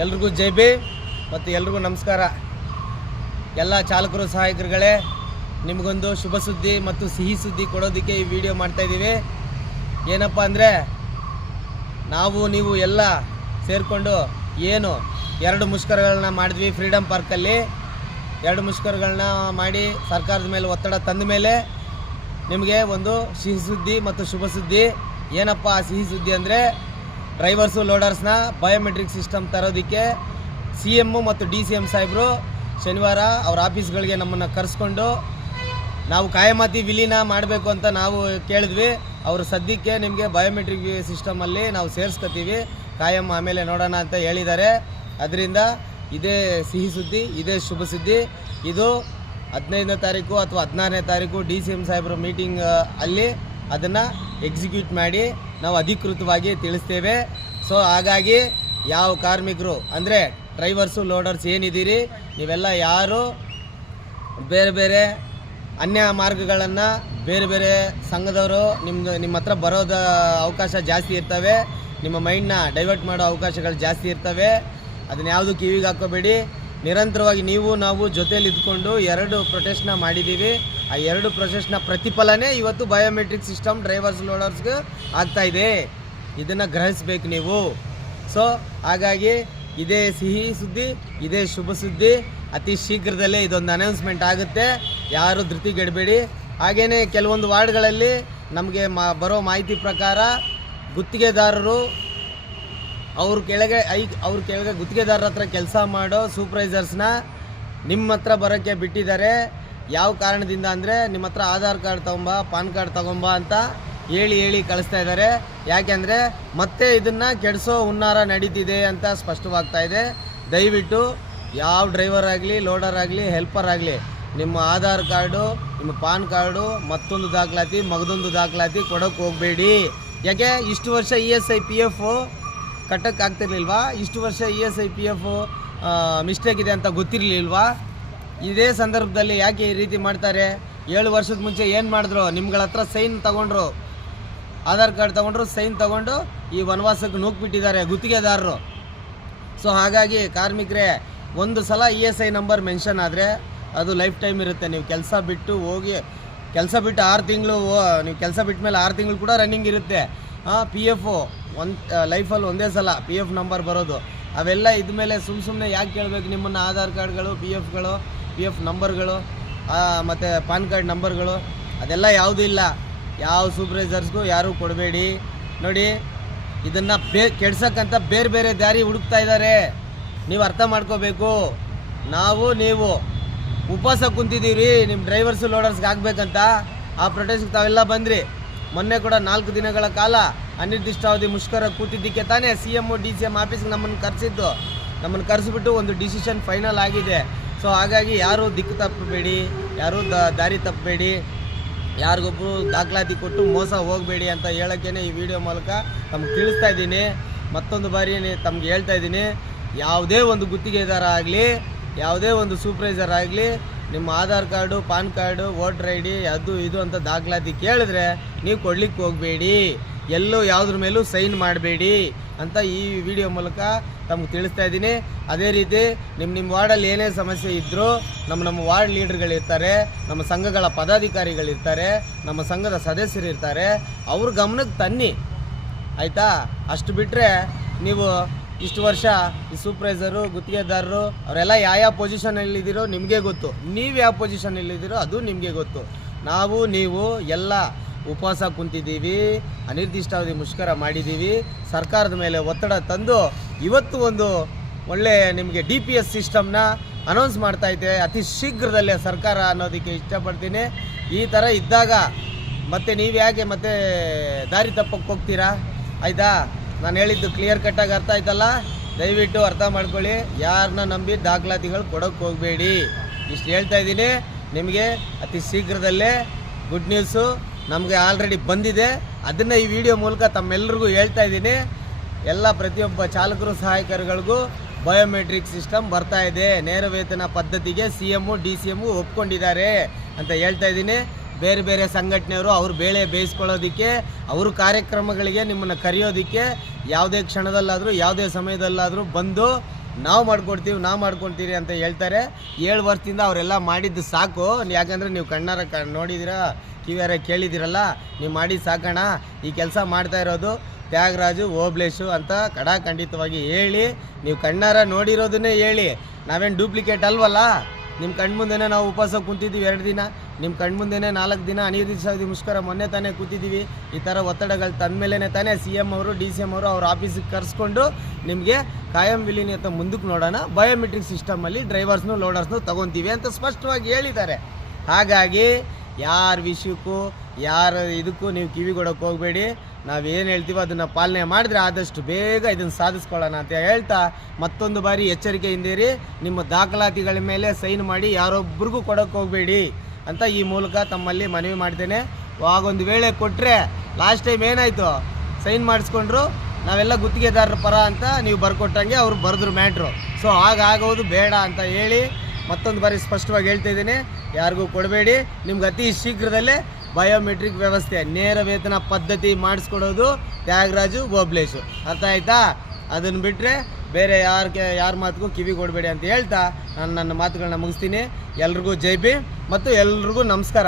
ಎಲ್ರಿಗೂ ಜೈ ಬಿ ಮತ್ತು ಎಲ್ರಿಗೂ ನಮಸ್ಕಾರ. ಎಲ್ಲ ಚಾಲಕರು, ಸಹಾಯಕರುಗಳೇ, ನಿಮಗೊಂದು ಶುಭ ಸುದ್ದಿ ಮತ್ತು ಸಿಹಿ ಸುದ್ದಿ ಕೊಡೋದಕ್ಕೆ ಈ ವಿಡಿಯೋ ಮಾಡ್ತಾಯಿದ್ದೀವಿ ಏನಪ್ಪ ಅಂದರೆ, ನಾವು, ನೀವು ಎಲ್ಲ ಸೇರಿಕೊಂಡು ಏನು ಎರಡು ಮುಷ್ಕರಗಳನ್ನ ಮಾಡಿದ್ವಿ ಫ್ರೀಡಮ್ ಪಾರ್ಕಲ್ಲಿ ಎರಡು ಮುಷ್ಕರಗಳನ್ನ ಮಾಡಿ ಸರ್ಕಾರದ ಮೇಲೆ ಒತ್ತಡ ತಂದ ಮೇಲೆ ನಿಮಗೆ ಒಂದು ಸಿಹಿ ಸುದ್ದಿ ಮತ್ತು ಶುಭ ಸುದ್ದಿ. ಏನಪ್ಪ ಆ ಸಿಹಿ ಸುದ್ದಿ ಅಂದರೆ ಡ್ರೈವರ್ಸು, ಲೋಡರ್ಸ್ನ ಬಯೋಮೆಟ್ರಿಕ್ ಸಿಸ್ಟಮ್ ತರೋದಕ್ಕೆ ಸಿ ಎಮ್ಮು ಮತ್ತು ಡಿ ಸಿ ಎಂ ಸಾಹೇಬರು ಶನಿವಾರ ಅವ್ರ ಆಫೀಸ್ಗಳಿಗೆ ನಮ್ಮನ್ನು ಕರೆಸ್ಕೊಂಡು ನಾವು ಕಾಯಮಾತಿ ವಿಲೀನ ಮಾಡಬೇಕು ಅಂತ ನಾವು ಕೇಳಿದ್ವಿ. ಅವರು ಸದ್ಯಕ್ಕೆ ನಿಮಗೆ ಬಯೋಮೆಟ್ರಿಕ್ ಸಿಸ್ಟಮಲ್ಲಿ ನಾವು ಸೇರಿಸ್ಕೊತೀವಿ. ಕಾಯಂ ಆಮೇಲೆ ನೋಡೋಣ ಅಂತ ಹೇಳಿದ್ದಾರೆ. ಅದರಿಂದ ಇದೇ ಸಿಹಿ ಸುದ್ದಿ, ಇದೇ ಶುಭ ಸುದ್ದಿ. ಇದು ಹದಿನೈದನೇ ತಾರೀಕು ಅಥವಾ ಹದಿನಾರನೇ ತಾರೀಕು ಡಿ ಸಿ ಎಂ ಸಾಹೇಬ್ರ ಮೀಟಿಂಗ್ ಅಲ್ಲಿ ಅದನ್ನು ಎಕ್ಸಿಕ್ಯೂಟ್ ಮಾಡಿ ನಾವು ಅಧಿಕೃತವಾಗಿ ತಿಳಿಸ್ತೇವೆ. ಸೊ ಹಾಗಾಗಿ ಯಾವ ಕಾರ್ಮಿಕರು, ಅಂದರೆ ಡ್ರೈವರ್ಸು ಲೋಡರ್ಸ್ ಏನಿದ್ದೀರಿ, ನೀವೆಲ್ಲ ಯಾರು? ಬೇರೆ ಬೇರೆ ಅನ್ಯ ಮಾರ್ಗಗಳನ್ನು ಬೇರೆ ಬೇರೆ ಸಂಘದವರು ನಿಮ್ಮದು ನಿಮ್ಮ ಹತ್ರ ಬರೋದ ಅವಕಾಶ ಜಾಸ್ತಿ ಇರ್ತವೆ. ನಿಮ್ಮ ಮೈಂಡ್ನ ಡೈವರ್ಟ್ ಮಾಡೋ ಅವಕಾಶಗಳು ಜಾಸ್ತಿ ಇರ್ತವೆ. ಅದನ್ನ ಯಾವುದು ಕಿವಿಗೆ ಹಾಕೋಬೇಡಿ ನಿರಂತರವಾಗಿ ನೀವು ನಾವು ಜೊತೆಯಲ್ಲಿ ಇದ್ಕೊಂಡು ಎರಡು ಪ್ರೊಟೆಸ್ಟ್ನ ಮಾಡಿದ್ದೀವಿ. ಆ ಎರಡು ಪ್ರೊಸೆಸ್ನ ಪ್ರತಿಫಲನೇ ಇವತ್ತು ಬಯೋಮೆಟ್ರಿಕ್ ಸಿಸ್ಟಮ್ ಡ್ರೈವರ್ಸ್ ಲೋಡರ್ಸ್ಗೆ ಆಗ್ತಾ ಇದೆ. ಇದನ್ನು ಗ್ರಹಿಸ್ಬೇಕು ನೀವು. ಸೊ ಹಾಗಾಗಿ ಇದೇ ಸಿಹಿ ಸುದ್ದಿ, ಇದೇ ಶುಭ ಸುದ್ದಿ. ಅತಿ ಶೀಘ್ರದಲ್ಲೇ ಇದೊಂದು ಅನೌನ್ಸ್ಮೆಂಟ್ ಆಗುತ್ತೆ. ಯಾರು ಧೃತಿಗೆಡಬೇಡಿ. ಹಾಗೆಯೇ ಕೆಲವೊಂದು ವಾರ್ಡ್ಗಳಲ್ಲಿ ನಮಗೆ ಮಾ, ಬರೋ ಮಾಹಿತಿ ಪ್ರಕಾರ ಗುತ್ತಿಗೆದಾರರು ಅವ್ರ ಕೆಳಗೆ, ಐ, ಅವ್ರ ಕೆಳಗೆ ಗುತ್ತಿಗೆದಾರರ ಹತ್ರ ಕೆಲಸ ಮಾಡೋ ಸೂಪರ್ವೈಸರ್ಸ್ನ ನಿಮ್ಮ ಹತ್ರ ಬರೋಕ್ಕೆ ಬಿಟ್ಟಿದ್ದಾರೆ. ಯಾವ ಕಾರಣದಿಂದ ಅಂದರೆ ನಿಮ್ಮ ಹತ್ರ ಆಧಾರ್ ಕಾರ್ಡ್ ತಗೊಂಬ, ಪಾನ್ ಕಾರ್ಡ್ ತಗೊಂಬ ಅಂತ ಹೇಳಿ ಹೇಳಿ ಕಳಿಸ್ತಾ ಇದ್ದಾರೆ. ಯಾಕೆಂದರೆ ಮತ್ತೆ ಇದನ್ನು ಕೆಡಿಸೋ ಹುನ್ನಾರ ನಡೀತಿದೆ ಅಂತ ಸ್ಪಷ್ಟವಾಗ್ತಾ ಇದೆ. ದಯವಿಟ್ಟು ಯಾವ ಡ್ರೈವರ್ ಆಗಲಿ ಲೋಡರ್ ಆಗಲಿ ಹೆಲ್ಪರ್ ಆಗಲಿ, ನಿಮ್ಮ ಆಧಾರ್ ಕಾರ್ಡು, ನಿಮ್ಮ ಪಾನ್ ಕಾರ್ಡು, ಮತ್ತೊಂದು ದಾಖಲಾತಿ, ಮಗದೊಂದು ದಾಖಲಾತಿ ಕೊಡೋಕೆ ಹೋಗಬೇಡಿ. ಯಾಕೆ? ಇಷ್ಟು ವರ್ಷ E S I, P F ಕಟ್ಟಕ್ಕೆ ಆಗ್ತಿರ್ಲಿಲ್ವಾ ಇಷ್ಟು ವರ್ಷ E S I, P F mistake ಇದೆ ಅಂತ ಗೊತ್ತಿರಲಿಲ್ವಾ? ಇದೇ ಸಂದರ್ಭದಲ್ಲಿ ಯಾಕೆ ಈ ರೀತಿ ಮಾಡ್ತಾರೆ? ಏಳು ವರ್ಷದ ಮುಂಚೆ ಏನು ಮಾಡಿದ್ರು? ನಿಮ್ಗಳ ಹತ್ರ ಸೈನ್ ತಗೊಂಡ್ರು. ಆಧಾರ್ ಕಾರ್ಡ್ ತಗೊಂಡ್ರು, ಸೈನ್ ತಗೊಂಡು ಈ ವನವಾಸಕ್ಕೆ ನೂಕ್ಬಿಟ್ಟಿದ್ದಾರೆ ಗುತ್ತಿಗೆದಾರರು. ಸೊ ಹಾಗಾಗಿ ಕಾರ್ಮಿಕರೇ, ಒಂದು ಸಲ E S I number mention ಆದರೆ ಅದು ಲೈಫ್ ಟೈಮ್ ಇರುತ್ತೆ. ನೀವು ಕೆಲಸ ಬಿಟ್ಟು ಹೋಗಿ, ಕೆಲಸ ಬಿಟ್ಟು ಆರು ತಿಂಗಳು ನೀವು ಕೆಲಸ ಬಿಟ್ಟ ಮೇಲೆ ಆರು ತಿಂಗಳು ಕೂಡ ರನ್ನಿಂಗ್ ಇರುತ್ತೆ. ಪಿ ಎಫು ಒಂದು ಲೈಫಲ್ಲಿ ಒಂದೇ ಸಲ ಪಿ ಎಫ್ ನಂಬರ್ ಬರೋದು. ಅವೆಲ್ಲ ಇದ್ಮೇಲೆ ಸುಮ್ಮ ಸುಮ್ಮನೆ ಯಾಕೆ ಕೇಳಬೇಕು ನಿಮ್ಮನ್ನು? ಆಧಾರ್ ಕಾರ್ಡ್ಗಳು ಪಿ ಎಫ್ಗಳು ಪಿ ಎಫ್ ನಂಬರ್ಗಳು ಮತ್ತು ಪಾನ್ ಕಾರ್ಡ್ ನಂಬರ್ಗಳು ಅದೆಲ್ಲ ಯಾವುದೂ ಇಲ್ಲ. ಯಾವ ಸೂಪರ್ವೈಸರ್ಸ್ಗೂ ಯಾರೂ ಕೊಡಬೇಡಿ. ನೋಡಿ, ಇದನ್ನು ಬೇ, ಕೆಡ್ಸಕ್ಕಂತ ಬೇರೆ ಬೇರೆ ದಾರಿ ಹುಡುಕ್ತಾ ಇದ್ದಾರೆ ನೀವು ಅರ್ಥ ಮಾಡ್ಕೋಬೇಕು. ನಾವು, ನೀವು ಉಪವಾಸ ಕುಂತಿದ್ದೀವಿ ನಿಮ್ಮ ಡ್ರೈವರ್ಸು ಲೋಡರ್ಸ್ಗೆ ಆಗಬೇಕಂತ. ಆ ಪ್ರೊಟೆಸ್ಟ್ಗೆ ತಾವೆಲ್ಲ ಬಂದ್ರಿ. ಮೊನ್ನೆ ಕೂಡ ನಾಲ್ಕು ದಿನಗಳ ಕಾಲ ಅನಿರ್ದಿಷ್ಟಾವಧಿ ಮುಷ್ಕರ ಕೂತಿದ್ದಕ್ಕೆ ತಾನೇ C M D C M ಆಫೀಸ್ಗೆ ನಮ್ಮನ್ನು ಕರೆಸಿದ್ದು. ನಮ್ಮನ್ನು ಕರೆಸಿಬಿಟ್ಟು ಒಂದು ಡಿಸಿಷನ್ ಫೈನಲ್ ಆಗಿದೆ. ಸೊ ಹಾಗಾಗಿ ಯಾರೂ ದಿಕ್ಕು ತಪ್ಪಬೇಡಿ, ಯಾರೂ ದಾರಿ ತಪ್ಪಬೇಡಿ ಯಾರಿಗೊಬ್ಬರು ದಾಖಲಾತಿ ಕೊಟ್ಟು ಮೋಸ ಹೋಗಬೇಡಿ ಅಂತ ಹೇಳೋಕ್ಕೇ ಈ ವಿಡಿಯೋ ಮೂಲಕ ತಮ್ಗೆ ತಿಳಿಸ್ತಾ ಇದ್ದೀನಿ. ಮತ್ತೊಂದು ಬಾರಿ ತಮ್ಗೆ ಹೇಳ್ತಾ ಇದ್ದೀನಿ. ಯಾವುದೇ ಒಂದು ಗುತ್ತಿಗೆದಾರ ಆಗಲಿ, ಯಾವುದೇ ಒಂದು ಸೂಪರ್ವೈಸರ್ ಆಗಲಿ, ನಿಮ್ಮ Aadhaar card, PAN card voter I D ಅದು, ಇದು ಅಂತ ದಾಖಲಾತಿ ಕೇಳಿದ್ರೆ ನೀವು ಕೊಡ್ಲಿಕ್ಕೆ ಹೋಗಬೇಡಿ. ಎಲ್ಲೂ ಯಾವುದ್ರ ಮೇಲೂ ಸೈನ್ ಮಾಡಬೇಡಿ ಅಂತ ಈ ವಿಡಿಯೋ ಮೂಲಕ ತಮ್ಗೆ ತಿಳಿಸ್ತಾ ಇದ್ದೀನಿ. ಅದೇ ರೀತಿ ನಿಮ್ಮ ನಿಮ್ಮ ವಾರ್ಡಲ್ಲಿ ಏನೇ ಸಮಸ್ಯೆ ಇದ್ದರೂ ನಮ್ಮ ನಮ್ಮ ವಾರ್ಡ್ ಲೀಡರ್ಗಳಿರ್ತಾರೆ ನಮ್ಮ ಸಂಘಗಳ ಪದಾಧಿಕಾರಿಗಳಿರ್ತಾರೆ ನಮ್ಮ ಸಂಘದ ಸದಸ್ಯರು ಇರ್ತಾರೆ, ಅವ್ರ ಗಮನಕ್ಕೆ ತನ್ನಿ. ಆಯಿತಾ? ಅಷ್ಟು ಬಿಟ್ಟರೆ ನೀವು ಇಷ್ಟು ವರ್ಷ ಈ ಸೂಪರ್ವೈಸರು ಗುತ್ತಿಗೆದಾರರು, ಅವರೆಲ್ಲ ಯಾವ ಯಾವ ಪೊಸಿಷನಲ್ಲಿದ್ದೀರೋ ನಿಮಗೆ ಗೊತ್ತು. ನೀವು ಯಾವ ಪೊಸಿಷನಲ್ಲಿದ್ದೀರೋ ಅದು ನಿಮಗೆ ಗೊತ್ತು. ನಾವು, ನೀವು, ಎಲ್ಲ ಉಪವಾಸ ಕುಂತಿದ್ದೀವಿ, ಅನಿರ್ದಿಷ್ಟಾವಧಿ ಮುಷ್ಕರ ಮಾಡಿದ್ದೀವಿ. ಸರ್ಕಾರದ ಮೇಲೆ ಒತ್ತಡ ತಂದು ಇವತ್ತು ಒಂದು ಒಳ್ಳೆ ನಿಮಗೆ ಡಿ ಪಿ ಎಸ್ ಸಿಸ್ಟಮ್ನ ಅನೌನ್ಸ್ ಮಾಡ್ತಾ ಇದ್ದೇವೆ. ಅತಿ ಶೀಘ್ರದಲ್ಲೇ ಸರ್ಕಾರ ಅನ್ನೋದಕ್ಕೆ ಇಷ್ಟಪಡ್ತೀನಿ. ಈ ಥರ ಇದ್ದಾಗ ಮತ್ತೆ ನೀವು ಯಾಕೆ ಮತ್ತೆ ದಾರಿ ತಪ್ಪಕ್ಕೆ ಹೋಗ್ತೀರಾ? ಆಯಿತಾ? ನಾನು ಹೇಳಿದ್ದು ಕ್ಲಿಯರ್ ಕಟ್ಟಾಗಿ ಅರ್ಥ ಆಯ್ತಲ್ಲ? ದಯವಿಟ್ಟು ಅರ್ಥ ಮಾಡ್ಕೊಳ್ಳಿ. ಯಾರನ್ನ ನಂಬಿ ದಾಖಲಾತಿಗಳು ಕೊಡೋಕ್ಕೆ ಹೋಗಬೇಡಿ. ಇಷ್ಟು ಹೇಳ್ತಾ ಇದ್ದೀನಿ. ನಿಮಗೆ ಅತಿ ಶೀಘ್ರದಲ್ಲೇ ಗುಡ್ ನ್ಯೂಸು ನಮಗೆ ಆಲ್ರೆಡಿ ಬಂದಿದೆ. ಅದನ್ನು ಈ ವಿಡಿಯೋ ಮೂಲಕ ತಮ್ಮೆಲ್ಲರಿಗೂ ಹೇಳ್ತಾ ಇದ್ದೀನಿ. ಎಲ್ಲ ಪ್ರತಿಯೊಬ್ಬ ಚಾಲಕರು, ಸಹಾಯಕರುಗಳಿಗೂ ಬಯೋಮೆಟ್ರಿಕ್ ಸಿಸ್ಟಮ್ ಬರ್ತಾ ಇದೆ. ನೇರ ವೇತನ ಪದ್ಧತಿಗೆ C M D C M ಒಪ್ಕೊಂಡಿದ್ದಾರೆ ಅಂತ ಹೇಳ್ತಾ ಇದ್ದೀನಿ. ಬೇರೆ ಬೇರೆ ಸಂಘಟನೆಯವರು ಅವ್ರ ಬೇಳೆ ಬೇಯಿಸ್ಕೊಳ್ಳೋದಕ್ಕೆ, ಅವ್ರ ಕಾರ್ಯಕ್ರಮಗಳಿಗೆ ನಿಮ್ಮನ್ನು ಕರೆಯೋದಕ್ಕೆ ಯಾವುದೇ ಕ್ಷಣದಲ್ಲಾದರೂ, ಯಾವುದೇ ಸಮಯದಲ್ಲಾದರೂ ಬಂದು ನಾವು ಮಾಡ್ಕೊಡ್ತೀವಿ, ನಾವು ಮಾಡ್ಕೊಳ್ತೀರಿ ಅಂತ ಹೇಳ್ತಾರೆ. ಏಳು ವರ್ಷದಿಂದ ಅವರೆಲ್ಲ ಮಾಡಿದ್ದು ಸಾಕು. ಯಾಕಂದರೆ ನೀವು ಕಣ್ಣಾರ ಕ, ನೋಡಿದಿರಾ, ಕಿವಿಯಾರ ಕೇಳಿದಿರಲ್ಲ, ನೀವು ಮಾಡಿ ಸಾಕೋಣ ಈ ಕೆಲಸ ಮಾಡ್ತಾ ಇರೋದು ತ್ಯಾಗರಾಜು, ಓಬ್ಲೇಶು ಅಂತ ಕಡಾಖಂಡಿತವಾಗಿ ಹೇಳಿ, ನೀವು ಕಣ್ಣಾರ ನೋಡಿರೋದನ್ನೇ ಹೇಳಿ. ನಾವೇನು ಡೂಪ್ಲಿಕೇಟ್ ಅಲ್ವಲ್ಲ? ನಿಮ್ಮ ಕಣ್ಮುಂದೆನೇ ನಾವು ಉಪವಾಸ ಕುಂತಿದ್ದೀವಿ ಎರಡು ದಿನ. ನಿಮ್ಮ ಕಣ್ಮುಂದೆನೇ ನಾಲ್ಕು ದಿನ ಅನಿರ್ದಿಷ್ಟ ಮುಷ್ಕರ. ಮೊನ್ನೆ ತಾನೇ ಕೂತಿದ್ದೀವಿ ಈ ಥರ ಒತ್ತಡಗಳು ತಂದ ತಾನೇ ಸಿ ಎಂ ಅವರು, ಡಿ ಸಿ ಎಂ ಅವರು ಅವ್ರ ಆಫೀಸಿಗೆ ಕರೆಸ್ಕೊಂಡು ನಿಮಗೆ ಕಾಯಂ ವಿಲೀನತ ಮುಂದಕ್ಕೆ ನೋಡೋಣ. ಬಯೋಮೆಟ್ರಿಕ್ ಸಿಸ್ಟಮಲ್ಲಿ ಡ್ರೈವರ್ಸ್ನು, ಲೋಡರ್ಸ್ನು ತೊಗೊತೀವಿ ಅಂತ ಸ್ಪಷ್ಟವಾಗಿ ಹೇಳಿದ್ದಾರೆ. ಹಾಗಾಗಿ ಯಾರ ವಿಷಯಕ್ಕೂ, ಯಾರ ಇದಕ್ಕೂ ನೀವು ಕಿವಿಗೊಡಕ್ಕೆ ಹೋಗಬೇಡಿ. ಏನು ಹೇಳ್ತೀವೋ ಅದನ್ನು ಪಾಲನೆ ಮಾಡಿದ್ರೆ ಆದಷ್ಟು ಬೇಗ ಇದನ್ನು ಸಾಧಿಸ್ಕೊಳ್ಳೋಣ ಅಂತ ಹೇಳ್ತಾ ಮತ್ತೊಂದು ಬಾರಿ ಎಚ್ಚರಿಕೆಯಿಂದಿರಿ. ನಿಮ್ಮ ದಾಖಲಾತಿಗಳ ಮೇಲೆ ಸೈನ್ ಮಾಡಿ ಯಾರೊಬ್ಬರಿಗೂ ಕೊಡೋಕ್ಕೆ ಹೋಗಬೇಡಿ. ಅಂತ ಈ ಮೂಲಕ ತಮ್ಮಲ್ಲಿ ಮನವಿ ಮಾಡ್ತೇನೆ. ಆಗೊಂದು ವೇಳೆ ಕೊಟ್ಟರೆ ಲಾಸ್ಟ್ ಟೈಮ್ ಏನಾಯಿತು? ಸೈನ್ ಮಾಡಿಸ್ಕೊಂಡ್ರು, ನಾವೆಲ್ಲ ಗುತ್ತಿಗೆದಾರರ ಪರ ಅಂತ ನೀವು ಬರ್ಕೊಟ್ಟಂಗೆ ಅವ್ರು ಬರೆದ್ರು ಮ್ಯಾಟ್ರು. ಸೊ ಹಾಗಾಗೋದು ಬೇಡ ಅಂತ ಹೇಳಿ ಮತ್ತೊಂದು ಬಾರಿ ಸ್ಪಷ್ಟವಾಗಿ ಹೇಳ್ತಾ ಇದ್ದೀನಿ. ಯಾರಿಗೂ ಕೊಡಬೇಡಿ. ನಿಮ್ಗೆ ಅತಿ ಶೀಘ್ರದಲ್ಲೇ ಬಯೋಮೆಟ್ರಿಕ್ ವ್ಯವಸ್ಥೆ, ನೇರ ವೇತನ ಪದ್ಧತಿ ಮಾಡಿಸ್ಕೊಡೋದು ತ್ಯಾಗರಾಜು ಗೋಬ್ಲೇಶು. ಅರ್ಥ ಆಯಿತಾ? ಅದನ್ನು ಬಿಟ್ಟರೆ ಬೇರೆ ಯಾರಿಗೆ, ಯಾರ ಮಾತಿಗೂ ಕಿವಿ ಕೊಡಬೇಡಿ ಅಂತ ಹೇಳ್ತಾ ನಾನು ನನ್ನ ಮಾತುಗಳನ್ನ ಮುಗಿಸ್ತೀನಿ. ಎಲ್ರಿಗೂ ಜೈ ಬಿ ಮತ್ತು ಎಲ್ರಿಗೂ ನಮಸ್ಕಾರ.